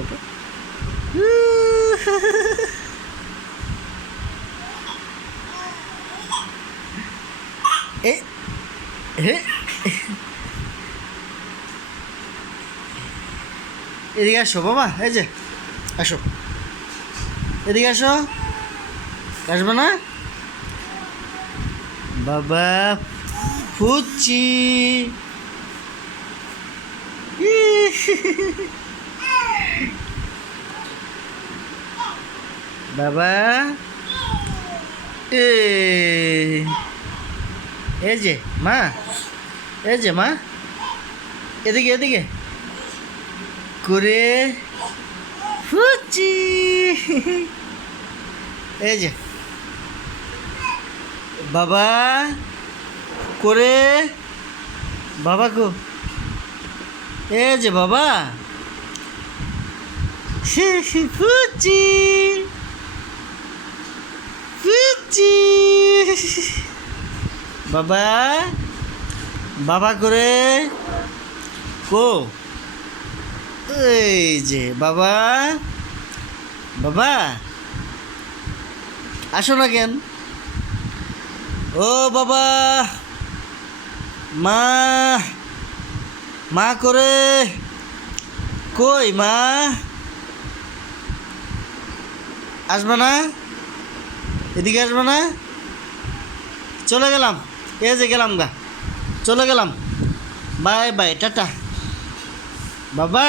ওকে এ হে এদিকে আসো বাবা, এই যে আসো, এদিকে আসো, আসবে না বাবা ফুচি। বাবা এ এই যে মা, এই যে মা, এদিকে এদিকে করে ফুচি। এই যে বাবা করে, বাবা গো, এই যে বাবা ফুচি ফুচি। বাবা বাবা করে কো, এই যে বাবা, বাবা আসো না কেন, ও বাবা মা, মা করে কই মা, আসবে না, এদিকে আসবে না, চলে গেলাম, এই যে গেলাম গা, চলে গেলাম, বাই বাই টাটা বাবা।